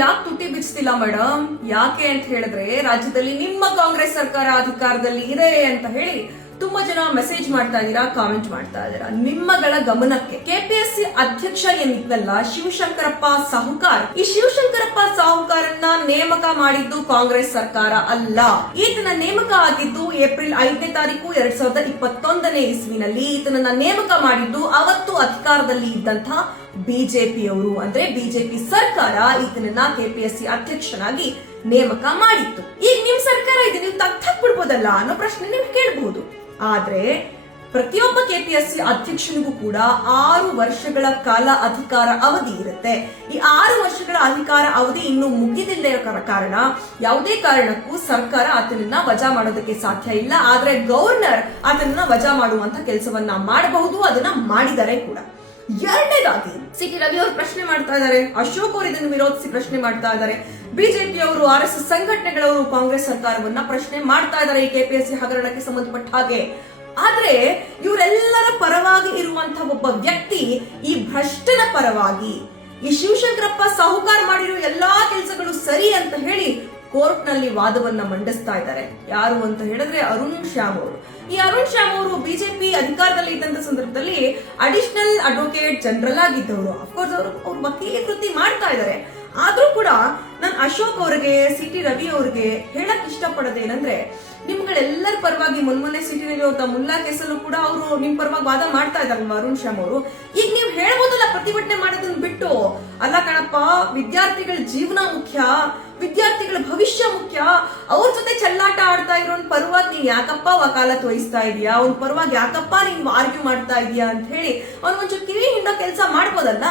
ಯಾಕೆ ತುಟಿ ಬಿಚ್ತಿಲ್ಲ ಮೇಡಮ್? ಯಾಕೆ ಅಂತ ಹೇಳಿದ್ರೆ ರಾಜ್ಯದಲ್ಲಿ ನಿಮ್ಮ ಕಾಂಗ್ರೆಸ್ ಸರ್ಕಾರ ಅಧಿಕಾರದಲ್ಲಿ ಇದೆ ಅಂತ ಹೇಳಿ ತುಂಬಾ ಜನ ಮೆಸೇಜ್ ಮಾಡ್ತಾ ಇದೀರಾ, ಕಾಮೆಂಟ್ ಮಾಡ್ತಾ ಇದೀರಾ. ನಿಮ್ಮಗಳ ಗಮನಕ್ಕೆ ಕೆಪಿಎಸ್ಸಿ ಅಧ್ಯಕ್ಷ ಏನಿದ್ನಲ್ಲ ಶಿವಶಂಕರಪ್ಪ ಸಾಹುಕಾರ್, ಈ ಶಿವಶಂಕರಪ್ಪ ಸಾಹುಕಾರನ್ನ ನೇಮಕ ಮಾಡಿದ್ದು ಕಾಂಗ್ರೆಸ್ ಸರ್ಕಾರ ಅಲ್ಲ. ಈತನ ನೇಮಕ ಆಗಿದ್ದು ಏಪ್ರಿಲ್ 5ನೇ ತಾರೀಕು 2021ನೇ ಇಸ್ವಿನಲ್ಲಿ. ಈತನನ್ನ ನೇಮಕ ಮಾಡಿದ್ದು ಅವತ್ತು ಅಧಿಕಾರದಲ್ಲಿ ಇದ್ದಂತ ಬಿಜೆಪಿಯವರು, ಅಂದ್ರೆ ಬಿಜೆಪಿ ಸರ್ಕಾರ ಈತನನ್ನ ಕೆಪಿಎಸ್ಸಿ ಅಧ್ಯಕ್ಷನಾಗಿ ನೇಮಕ ಮಾಡಿತ್ತು. ಈಗ ನಿಮ್ ಸರ್ಕಾರ ಇದೆ, ನೀವು ತಗ್ಗಕ್ ಬಿಡ್ಬೋದಲ್ಲ ಅನ್ನೋ ಪ್ರಶ್ನೆ ನೀವು ಕೇಳಬಹುದು. ಆದ್ರೆ ಪ್ರತಿಯೊಬ್ಬ ಕೆಪಿಎಸ್ಸಿ ಅಧ್ಯಕ್ಷನಿಗೂ ಕೂಡ 6 ವರ್ಷಗಳ ಕಾಲ ಅಧಿಕಾರ ಅವಧಿ ಇರುತ್ತೆ. ಈ 6 ವರ್ಷಗಳ ಅಧಿಕಾರ ಅವಧಿ ಇನ್ನೂ ಮುಗಿದಿಲ್ಲ ಕಾರಣ ಯಾವುದೇ ಕಾರಣಕ್ಕೂ ಸರ್ಕಾರ ಆತನನ್ನ ವಜಾ ಮಾಡೋದಕ್ಕೆ ಸಾಧ್ಯ ಇಲ್ಲ. ಆದ್ರೆ ಗವರ್ನರ್ ಆತನನ್ನ ವಜಾ ಮಾಡುವಂತ ಕೆಲಸವನ್ನ ಮಾಡಬಹುದು, ಅದನ್ನ ಮಾಡಿದ್ದಾರೆ ಕೂಡ. ಎರಡನೇದಾಗಿ ಸಿಟಿ ರವಿ ಅವರು ಪ್ರಶ್ನೆ ಮಾಡ್ತಾ ಇದ್ದಾರೆ, ಅಶೋಕ್ ಅವರು ಇದನ್ನು ವಿರೋಧಿಸಿ ಪ್ರಶ್ನೆ ಮಾಡ್ತಾ ಇದ್ದಾರೆ, ಬಿಜೆಪಿ ಅವರು RSS ಸಂಘಟನೆಗಳವರು ಕಾಂಗ್ರೆಸ್ ಸರ್ಕಾರವನ್ನ ಪ್ರಶ್ನೆ ಮಾಡ್ತಾ ಇದ್ದಾರೆ ಈ ಕೆಪಿಎಸ್ಸಿ ಹಗರಣಕ್ಕೆ ಸಂಬಂಧಪಟ್ಟ ಹಾಗೆ. ಆದ್ರೆ ಇವರೆಲ್ಲರ ಪರವಾಗಿ ಇರುವಂತಹ ಒಬ್ಬ ವ್ಯಕ್ತಿ ಈ ಭ್ರಷ್ಟನ ಪರವಾಗಿ, ಈ ಶಿವಶಂಕರಪ್ಪ ಸಾಹುಕಾರ್ ಮಾಡಿರೋ ಎಲ್ಲಾ ಕೆಲಸಗಳು ಸರಿ ಅಂತ ಹೇಳಿ ಕೋರ್ಟ್ ನಲ್ಲಿ ವಾದವನ್ನ ಮಂಡಿಸ್ತಾ ಇದ್ದಾರೆ. ಯಾರು ಅಂತ ಹೇಳಿದ್ರೆ ಅರುಣ್ ಶ್ಯಾಮ್ ಅವರು. ಈ ಅರುಣ್ ಶ್ಯಾಮ್ ಅವರು ಬಿಜೆಪಿ ಅಧಿಕಾರದಲ್ಲಿ ಇದ್ದಂತ ಸಂದರ್ಭದಲ್ಲಿ ಅಡಿಷನಲ್ ಅಡ್ವೊಕೇಟ್ ಜನರಲ್ ಆಗಿದ್ದವರು. ಅಫ್ಕೋರ್ಸ್ ಅವರು ವಕೀಲಿ ವೃತ್ತಿ ಮಾಡ್ತಾ ಇದ್ದಾರೆ. ಆದ್ರೂ ಕೂಡ ನಾನು ಅಶೋಕ್ ಅವರಿಗೆ, ಸಿಟಿ ರವಿ ಅವರಿಗೆ ಹೇಳಕ್ ಇಷ್ಟಪಡೋದೇನಂದ್ರೆ, ನಿಮ್ಗಳೆಲ್ಲರ ಪರವಾಗಿ ಮೊನ್ನೆ ಸಿಟಿ ರವಿ ಅವ್ರ ಮುಲ್ಲಾ ಕೇಸಲ್ಲೂ ಕೂಡ ಅವರು ನಿಮ್ ಪರವಾಗಿ ವಾದ ಮಾಡ್ತಾ ಇದ್ದಾರಲ್ವಾ ಅರುಣ್ ಶ್ಯಾಮ್ ಅವರು. ಈಗ ನೀವು ಹೇಳ್ಬೋದಲ್ಲ ಪ್ರತಿಭಟನೆ ಮಾಡೋದನ್ನ ಬಿಟ್ಟು, ಅಲ್ಲ ಕಣಪ್ಪ, ವಿದ್ಯಾರ್ಥಿಗಳ ಜೀವನ ಮುಖ್ಯ, ವಿದ್ಯಾರ್ಥಿಗಳ ಭವಿಷ್ಯ ಮುಖ್ಯ, ಅವ್ರ ಜೊತೆ ಚೆಲ್ಲಾಟ ಆಡ್ತಾ ಇರೋನ್ ಪರವಾಗಿ ನೀನ್ ಯಾಕಪ್ಪ ವಕಾಲತ್ ವಹಿಸ್ತಾ ಇದೀಯಾ, ಅವ್ನ ಪರವಾಗಿ ಯಾಕಪ್ಪ ನೀನ್ ಆರ್ಗ್ಯೂ ಮಾಡ್ತಾ ಇದೀಯಾ ಅಂತ ಹೇಳಿ ಅವ್ನ ಒಂಚೂರು ಕಿವಿ ಹಿಂಡೋ ಕೆಲಸ ಮಾಡ್ಬೋದಲ್ಲ.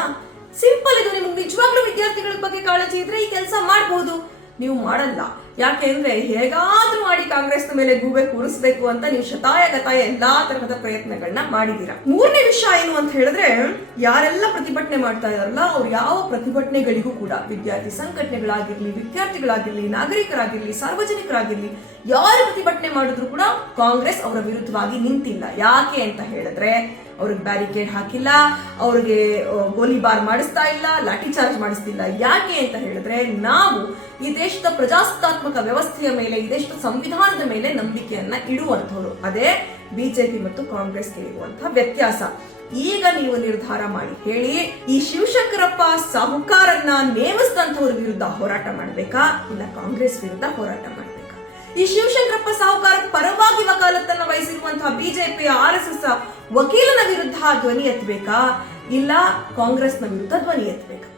ಸಿಂಪಲ್ ಇದು. ನಿಮ್ಗೆ ನಿಜವಾಗ್ಲೂ ವಿದ್ಯಾರ್ಥಿಗಳ ಬಗ್ಗೆ ಕಾಳಜಿ ಇದ್ರೆ ಈ ಕೆಲಸ ಮಾಡಬಹುದು. ನೀವು ಮಾಡಲ್ಲ. ಯಾಕೆಂದ್ರೆ ಹೇಗಾದ್ರೂ ಮಾಡಿ ಕಾಂಗ್ರೆಸ್ ಮೇಲೆ ಗೂಬೆ ಕೂರಿಸಬೇಕು ಅಂತ ನೀವು ಶತಾಯಗತಾಯ ಎಲ್ಲಾ ತರಹದ ಪ್ರಯತ್ನಗಳನ್ನ ಮಾಡಿದೀರಾ. ಮೂರನೇ ವಿಷಯ ಏನು ಅಂತ ಹೇಳಿದ್ರೆ, ಯಾರೆಲ್ಲ ಪ್ರತಿಭಟನೆ ಮಾಡ್ತಾ ಇದಾರಲ್ಲ ಅವ್ರು ಯಾವ ಪ್ರತಿಭಟನೆಗಳಿಗೂ ಕೂಡ ವಿದ್ಯಾರ್ಥಿ ಸಂಘಟನೆಗಳಾಗಿರ್ಲಿ, ವಿದ್ಯಾರ್ಥಿಗಳಾಗಿರ್ಲಿ, ನಾಗರಿಕರಾಗಿರ್ಲಿ, ಸಾರ್ವಜನಿಕರಾಗಿರ್ಲಿ, ಯಾರು ಪ್ರತಿಭಟನೆ ಮಾಡಿದ್ರು ಕೂಡ ಕಾಂಗ್ರೆಸ್ ಅವರ ವಿರುದ್ಧವಾಗಿ ನಿಂತಿಲ್ಲ. ಯಾಕೆ ಅಂತ ಹೇಳಿದ್ರೆ ಅವ್ರಿಗೆ ಬ್ಯಾರಿಕೇಡ್ ಹಾಕಿಲ್ಲ, ಅವ್ರಿಗೆ ಗೋಲಿಬಾರ್ ಮಾಡಿಸ್ತಾ ಇಲ್ಲ, ಲಾಠಿ ಚಾರ್ಜ್ ಮಾಡಿಸ್ತಿಲ್ಲ. ಯಾಕೆ ಅಂತ ಹೇಳಿದ್ರೆ ನಾವು ಈ ದೇಶದ ಪ್ರಜಾಸತ್ತಾತ್ಮಕ ವ್ಯವಸ್ಥೆಯ ಮೇಲೆ, ಈ ದೇಶದ ಸಂವಿಧಾನದ ಮೇಲೆ ನಂಬಿಕೆಯನ್ನ ಇಡುವಂತವ್ರು. ಅದೇ ಬಿಜೆಪಿ ಮತ್ತು ಕಾಂಗ್ರೆಸ್ಗೆ ಇರುವಂತಹ ವ್ಯತ್ಯಾಸ. ಈಗ ನೀವು ನಿರ್ಧಾರ ಮಾಡಿ ಹೇಳಿ, ಈ ಶಿವಶಂಕರಪ್ಪ ಸಾಹುಕಾರನ್ನ ನೇಮಿಸಿದಂತವ್ರ ವಿರುದ್ಧ ಹೋರಾಟ ಮಾಡ್ಬೇಕಾ, ಇಲ್ಲ ಕಾಂಗ್ರೆಸ್ ವಿರುದ್ಧ ಹೋರಾಟ ಮಾಡ್ಬೇಕಾ? ಈ ಶಿವಶಂಕರಪ್ಪ ಸಾಹುಕಾರ ಪರವಾಗಿ ವಕಾಲತ್ತನ್ನ ವಹಿಸಿರುವಂತಹ ಬಿಜೆಪಿ RSS ವಕೀಲನ ವಿರುದ್ಧ ಧ್ವನಿ ಎತ್ತಬೇಕಾ, ಇಲ್ಲ ಕಾಂಗ್ರೆಸ್ನ ವಿರುದ್ಧ ಧ್ವನಿ ಎತ್ತಬೇಕಾ?